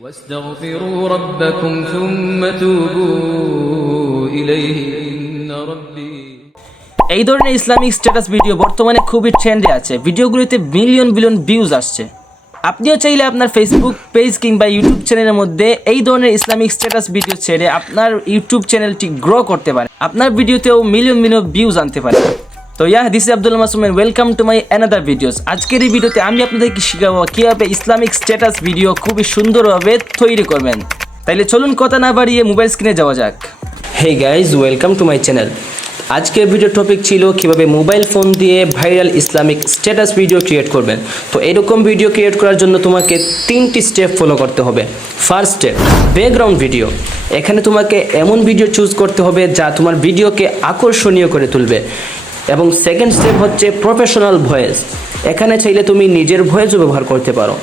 واستغفروا ربكم ثم توبوا إليه إن ربي। এই ধরনের Islamic status video বর্তমানে খুবই ট্রেন্ডে আছে। ভিডিওগুলিতে মিলিয়ন বিলিয়ন ভিউজ আসছে। আপনিও চাইলে আপনার ফেসবুক পেজ কিংবা ইউটিউব চ্যানেলের মধ্যে এই ধরনের ইসলামিক স্ট্যাটাস ভিডিও ছেড়ে আপনার ইউটিউব চ্যানেলটি গ্রো করতে পারেন। আপনার ভিডিওতেও মিলিয়ন মিলিয়ন ভিউজ আনতে পারেন। তো this is Abdul Masum and welcome to my another videos. আজকের এই ভিডিওতে আমি আপনাদেরকে শেখাবো কীভাবে ইসলামিক স্ট্যাটাস ভিডিও খুবই সুন্দরভাবে তৈরি করবেন। তাইলে চলুন কথা না বাড়িয়ে মোবাইল স্ক্রিনে যাওয়া যাক। Hey guys, welcome to my channel. আজকের ভিডিও টপিক ছিল কিভাবে মোবাইল ফোন দিয়ে viral Islamic status video create করবেন। তো এরকম ভিডিও ক্রিয়েট করার জন্য তোমাকে 3টি স্টেপ ফলো করতে হবে। First step, background video. এখানে তোমাকে এমন ভিডিও চুজ করতে হবে যা তোমার ভিডিওকে আকর্ষণীয় করে তুলবে। এবং সেকেন্ড স্টেপ হচ্ছে প্রফেশনাল ভয়েস। এখানে চাইলে তুমি নিজের ভয়েসও ব্যবহার করতে পারো।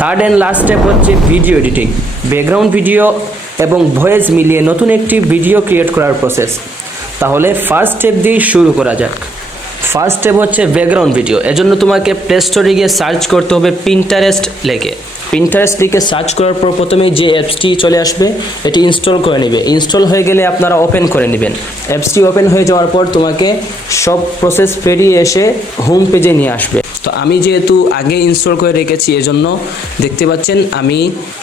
থার্ড অ্যান্ড লাস্ট স্টেপ হচ্ছে ভিডিও এডিটিং। ব্যাকগ্রাউন্ড ভিডিও এবং ভয়েস মিলিয়ে নতুন একটি ভিডিও ক্রিয়েট করার প্রসেস। তাহলে ফার্স্ট স্টেপ দিয়ে শুরু করা যাক। ফার্স্ট স্টেপ হচ্ছে ব্যাকগ্রাউন্ড ভিডিও। এজন্য তোমাকে প্লে স্টোরে গিয়ে সার্চ করতে হবে পিন্টারেস্ট লিখে। পিন্টারেস্ট লিখে সার্চ করার পর প্রথমেই যে অ্যাপসটি চলে আসবে এটি ইনস্টল করে নেবে। ইনস্টল হয়ে গেলে আপনারা ওপেন করে নেবেন। অ্যাপসটি ওপেন হয়ে যাওয়ার পর তোমাকে সব প্রসেস পেরিয়ে এসে হোম পেজে নিয়ে আসবে। তো আমি যেহেতু আগে ইনস্টল করে রেখেছি এজন্য দেখতে পাচ্ছেন আমি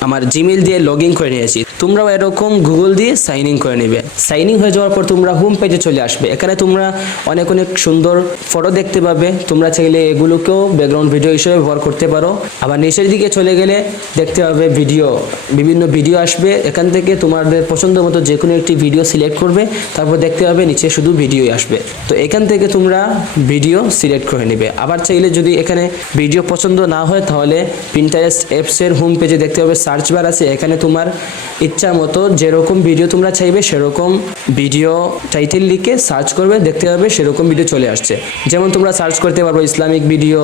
আমার জিমেল দিয়ে লগ ইন করে নিয়েছি। তোমরাও এরকম গুগল দিয়ে সাইন ইন করে নেবে। সাইন ইন হয়ে যাওয়ার পর তোমরা হোম পেজে চলে আসবে। এখানে তোমরা অনেক সুন্দর ফটো দেখতে পাবে। তোমরা চাইলে এগুলোকেও ব্যাকগ্রাউন্ড ভিডিও হিসেবে ব্যবহার করতে পারো। আবার নিচের দিকে চলে গেলে দেখতে পাবে বিভিন্ন ভিডিও আসবে। এখান থেকে তোমাদের পছন্দ মতো যে কোনো একটি ভিডিও সিলেক্ট করবে, তারপর দেখতে পাবে নিচে শুধু ভিডিওই আসবে। তো এখান থেকে তোমরা ভিডিও সিলেক্ট করে নেবে। আবার চাইলে যদি এখানে ভিডিও পছন্দ না হয় তাহলে পিন্টারেস্ট অ্যাপসের হোম পেজে দেখতে পাবে সার্চ বার আছে। এখানে তোমার ইচ্ছা মতো যেরকম ভিডিও তোমরা চাইবে সেরকম ভিডিও টাইটেল লিখে সার্চ করবে, দেখতে পাবে সেরকম ভিডিও চলে আসছে। যেমন তোমরা সার্চ করতে পারো ইসলামিক ভিডিও,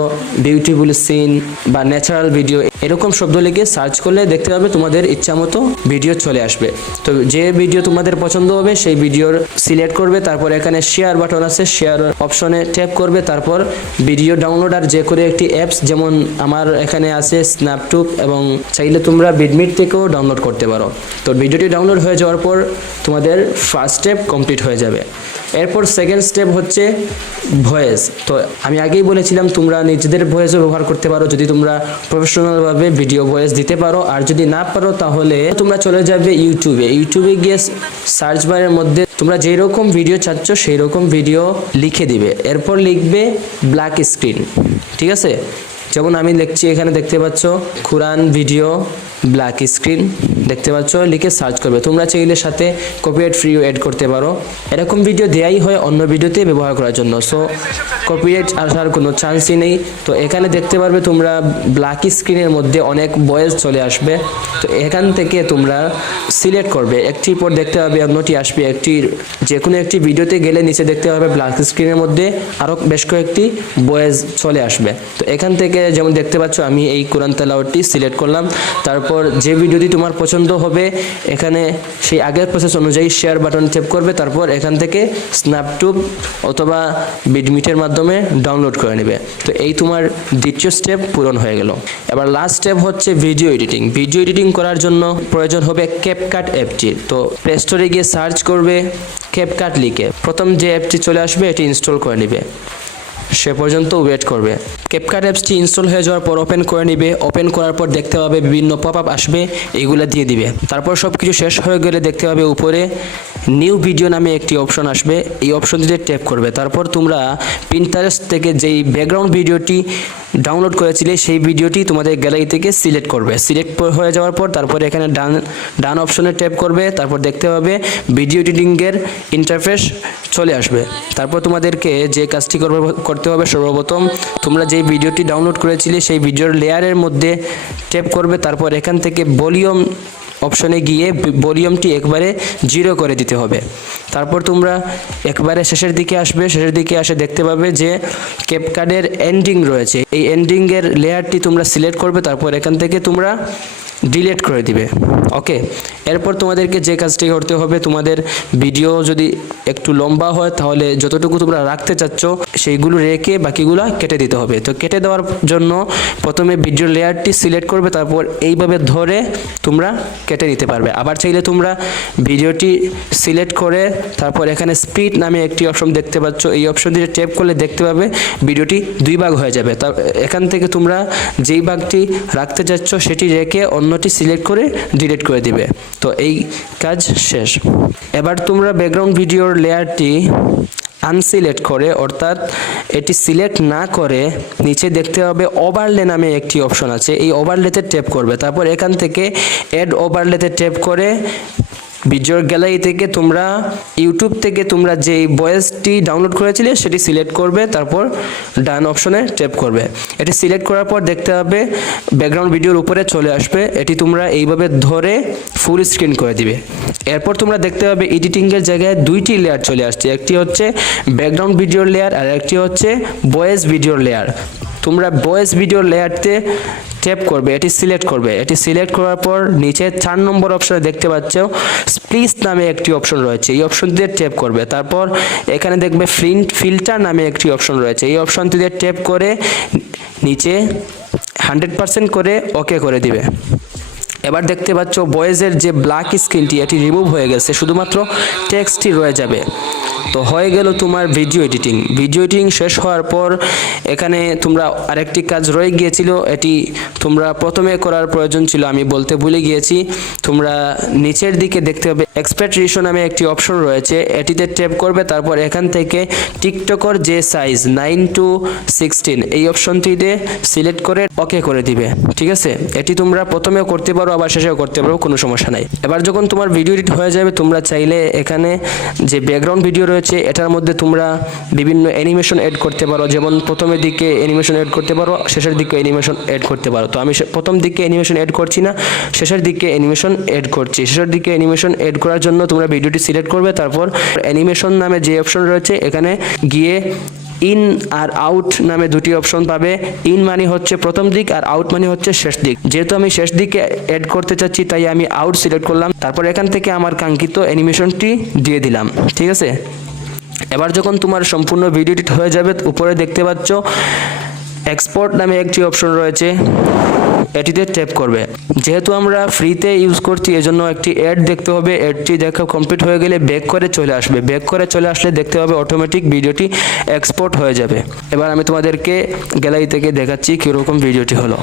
বিউটিফুল সিন বা ন্যাচারাল ভিডিও, এরকম শব্দ লিখে সার্চ করলে দেখতে পাবে তোমাদের ইচ্ছা মতো ভিডিও চলে আসবে। তো যে ভিডিও তোমাদের পছন্দ হবে সেই ভিডিওর সিলেক্ট করবে। তারপর এখানে শেয়ার বাটন আছে, শেয়ার অপশনে ট্যাপ করবে। তারপর ভিডিও ডাউনলোড আর যে করে একটি অ্যাপস, যেমন আমার এখানে আছে স্ন্যাপটুব, এবং চাইলে তোমরা বিডমিট থেকেও ডাউনলোড করতে পারো। তো ভিডিওটি ডাউনলোড হয়ে যাওয়ার পর তোমাদের ফার্স্ট স্টেপ কমপ্লিট হয়ে যাবে। এরপর সেকেন্ড স্টেপ হচ্ছে ভয়েস। তো আমি আগেই বলেছিলাম তোমরা নিজেদের ভয়েসও ব্যবহার করতে পারো যদি তোমরা প্রফেশনালভাবে ভিডিও ভয়েস দিতে পারো। আর যদি না পারো তাহলে তোমরা চলে যাবে ইউটিউবে গিয়ে সার্চ বারের মধ্যে তোমরা যেই রকম ভিডিও চাচ্ছ সেই রকম ভিডিও লিখে দিবে। এরপর লিখবে ব্ল্যাক স্ক্রিন, ঠিক আছে? যেমন আমি লিখছি, এখানে দেখতে পাচ্ছ কোরআন ভিডিও ব্ল্যাক স্ক্রিন, দেখতে পাচ্ছ, লিখে সার্চ করবে। তোমরা চাইলে সাথে কপিরাইট ফ্রিও অ্যাড করতে পারো। এরকম ভিডিও দেয়াই হয় অন্য ভিডিওতে ব্যবহার করার জন্য, সো কপিরাইট আসার কোনো চান্সই নেই। তো এখানে দেখতে পারবে তোমরা ব্ল্যাক স্ক্রিনের মধ্যে অনেক ভয়েস চলে আসবে। তো এখান থেকে তোমরা সিলেক্ট করবে, একটির পর দেখতে পাবে অন্যটি আসবে। যে কোনো একটি ভিডিওতে গেলে নিচে দেখতে পাবে ব্ল্যাক স্ক্রিনের মধ্যে আরও বেশ কয়েকটি ভয়েস চলে আসবে। তো এখান থেকে যেমন দেখতে পাচ্ছ আমি এই কোরআন তেলাওয়াতটি সিলেক্ট করলাম। তারপর যে ভিডিওটি তোমার পছন্দ হবে এখানে সেই আগের প্রসেস অনুযায়ী শেয়ার বাটন ট্যাপ করবে। তারপর এখান থেকে স্ন্যাপটুব অথবা বিডমিটের মাধ্যমে ডাউনলোড করে নেবে। তো এই তোমার দ্বিতীয় স্টেপ পূরণ হয়ে গেল। এবার লাস্ট স্টেপ হচ্ছে ভিডিও এডিটিং। ভিডিও এডিটিং করার জন্য প্রয়োজন হবে ক্যাপকাট অ্যাপটি। তো প্লে স্টোরে গিয়ে সার্চ করবে ক্যাপকাট লিখে। প্রথম যে অ্যাপটি চলে আসবে এটি ইনস্টল করে নেবে, সে পর্যন্ত ওয়েট করবে। ক্যাপকাট অ্যাপসটি ইনস্টল হয়ে যাওয়ার পর ওপেন করে নিবে। ওপেন করার পর দেখতে পাবে বিভিন্ন পপ আপ আসবে, এইগুলো দিয়ে দিবে। তারপর সব কিছু শেষ হয়ে গেলে দেখতে পাবে উপরে নিউ ভিডিও নামে একটি অপশন আসবে, এই অপশনটিতে ট্যাপ করবে। তারপর তোমরা পিন্টারেস্ট থেকে যেই ব্যাকগ্রাউন্ড ভিডিওটি ডাউনলোড করেছিলে সেই ভিডিওটি তোমাদের গ্যালারি থেকে সিলেক্ট করবে। সিলেক্ট হয়ে যাওয়ার পর তারপর এখানে ডান অপশনে ট্যাপ করবে। তারপর দেখতে পাবে ভিডিও এডিটিংয়ের ইন্টারফেস চলে আসবে। তারপর তোমাদেরকে যে কাজটি করতে হবে, সর্বপ্রথম তোমরা যেই ভিডিওটি ডাউনলোড করেছিলে সেই ভিডিওর লেয়ারের মধ্যে ট্যাপ করবে। তারপর এখান থেকে ভলিউম অপশনে গিয়ে ভলিউমটি একবারে 0 করে দিতে হবে। তারপর তোমরা একবারে শেষের দিকে আসবে, শেষের দিকে আসে দেখতে পাবে যে ক্যাপকাটের এন্ডিং রয়েছে, এই এন্ডিংয়ের লেয়ারটি তোমরা সিলেক্ট করবে, তারপর এখান থেকে তোমরা ডিলিট করে দিবে। ওকে, এরপর তোমাদেরকে যে কাজটি করতে হবে, তোমাদের ভিডিও যদি একটু লম্বা হয় তাহলে যতটুকু তোমরা রাখতে চাচ্ছ সেইগুলো রেখে বাকিগুলো কেটে দিতে হবে। তো কেটে দেওয়ার জন্য প্রথমে ভিডিও লেয়ারটি সিলেক্ট করবে, তারপর এইভাবে ধরে তোমরা কেটে নিতে পারবে। আবার চাইলে তোমরা ভিডিওটি সিলেক্ট করে তারপর এখানে স্প্লিট নামে একটি অপশন দেখতে পাচ্ছ, এই অপশন দিয়ে ট্যাপ করলে দেখতে পাবে ভিডিওটি দুই ভাগ হয়ে যাবে। তা এখান থেকে তোমরা যেই ভাগটি রাখতে চাচ্ছ সেটি রেখে অন্যটি সিলেক্ট করে ডিলিট করে দিবে। তো এই কাজ শেষ। এবার তোমরা ব্যাকগ্রাউন্ড ভিডিওর লেয়ারটি আনসিলেক্ট করে, অর্থাৎ এটি সিলেক্ট না করে নিচে দেখতে হবে ওভারলে নামে একটি অপশন আছে, এই ওভারলেতে ট্যাপ করবে। তারপর এখান থেকে অ্যাড ওভারলেতে ট্যাপ করে ভিডিওর গ্যালারি থেকে তোমরা ইউটিউব থেকে তোমরা যেই ভয়েসটি ডাউনলোড করেছিলে সেটি সিলেক্ট করবে, তারপর ডান অপশনে ট্যাপ করবে। এটি সিলেক্ট করার পর দেখতে হবে ব্যাকগ্রাউন্ড ভিডিওর উপরে চলে আসবে, এটি তোমরা এইভাবে ধরে ফুল স্ক্রিন করে দিবে। এরপর তোমরা দেখতে পাবে এডিটিংয়ের জায়গায় দুইটি লেয়ার চলে আসছে, একটি হচ্ছে ব্যাকগ্রাউন্ড ভিডিওর লেয়ার আর একটি হচ্ছে ভয়েস ভিডিওর লেয়ার। তোমরা ভয়েস ভিডিওর লেয়ারতে ট্যাপ করবে, এটি সিলেক্ট করবে। এটি সিলেক্ট করার পর নিচে 4 নম্বর অপশনে দেখতে পাচ্ছ স্প্লিট নামে একটি অপশন রয়েছে, এই অপশনটিতে ট্যাপ করবে। তারপর এখানে দেখবে ফিল্টার নামে একটি অপশন রয়েছে, এই অপশনটিতে ট্যাপ করে নিচে 100% করে ওকে করে দিবে। এবার দেখতে পাচ্ছ ভয়েসের যে ব্ল্যাক স্ক্রিনটি এটি রিমুভ হয়ে গেছে, শুধুমাত্র টেক্সটই রয়ে যাবে। তো হয়ে গেল তোমার ভিডিও এডিটিং। ভিডিও এডিটিং শেষ হওয়ার পর এখানে তোমরা আরেকটি কাজ রয়ে গিয়েছিল, এটি তোমরা প্রথমে করার প্রয়োজন ছিল, আমি বলতে ভুলে গিয়েছি। তোমরা নিচের দিকে দেখতে হবে এক্সপোর্ট রেশিও নামে একটি অপশন রয়েছে, এটিতে ট্যাপ করবে। তারপর এখান থেকে টিকটকের যে সাইজ 9:16 এই অপশনটিতে সিলেক্ট করে ওকে করে দিবে। ঠিক আছে, এটি তোমরা প্রথমেও করতে পারো আবার শেষেও করতে পারো, কোনো সমস্যা নাই। এবার যখন তোমার ভিডিও এডিট হয়ে যাবে তোমরা চাইলে এখানে যে ব্যাকগ্রাউন্ড ভিডিও রয়েছে এটার মধ্যে তোমরা বিভিন্ন অ্যানিমেশন এড করতে পারো, যেমন প্রথমের দিকে অ্যানিমেশন এড করতে পারো, শেষের দিকে অ্যানিমেশন এড করতে পারো। তো আমি প্রথম দিকে অ্যানিমেশন এড করছি না, শেষের দিকে অ্যানিমেশন এড করছি। শেষের দিকে অ্যানিমেশন এড করার জন্য তোমরা ভিডিওটি সিলেক্ট করবে, তারপর অ্যানিমেশন নামে যে অপশন রয়েছে এখানে গিয়ে ইন আর আউট নামে দুটি অপশন পাবে। ইন মানে হচ্ছে প্রথম দিক আর আউট মানে হচ্ছে শেষ দিক। যেহেতু আমি শেষ দিকে অ্যাড করতে চাচ্ছি তাই আমি আউট সিলেক্ট করলাম, তারপর এখান থেকে আমার কাঙ্ক্ষিত অ্যানিমেশনটি দিয়ে দিলাম। ঠিক আছে, এবার যখন তোমার সম্পূর্ণ ভিডিও এডিট হয়ে যাবে উপরে দেখতে পাচ্ছ এক্সপোর্ট নামে একটি অপশন রয়েছে, এটিতে ট্যাপ করবে। যেহেতু আমরা ফ্রিতে ইউজ করছি এজন্য একটি অ্যাড দেখতে হবে, অ্যাডটি দেখা কমপ্লিট হয়ে গেলে ব্যাক করে চলে আসবে। ব্যাক করে চলে আসলে দেখতে হবে অটোমেটিক ভিডিওটি এক্সপোর্ট হয়ে যাবে। এবার আমি তোমাদেরকে গ্যালারি থেকে দেখাচ্ছি কীরকম ভিডিওটি হলো।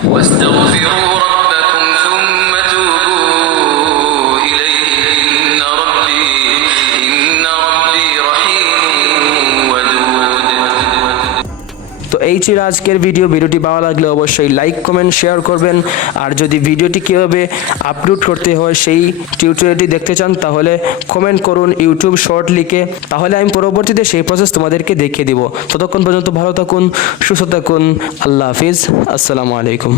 তো এই ছিল আজকের ভিডিওটি ভালো লাগলে অবশ্যই লাইক কমেন্ট শেয়ার করবেন। আর যদি ভিডিওটি কীভাবে আপলোড করতে হয় সেই টিউটোরিয়ালটি দেখতে চান তাহলে কমেন্ট করুন ইউটিউব শর্ট লিখে, তাহলে আমি পরবর্তীতে সেই প্রসেস তোমাদেরকে দেখিয়ে দিব। ততক্ষণ পর্যন্ত ভালো থাকুন, সুস্থ থাকুন, আল্লাহ হাফিজ, আসসালামু আলাইকুম।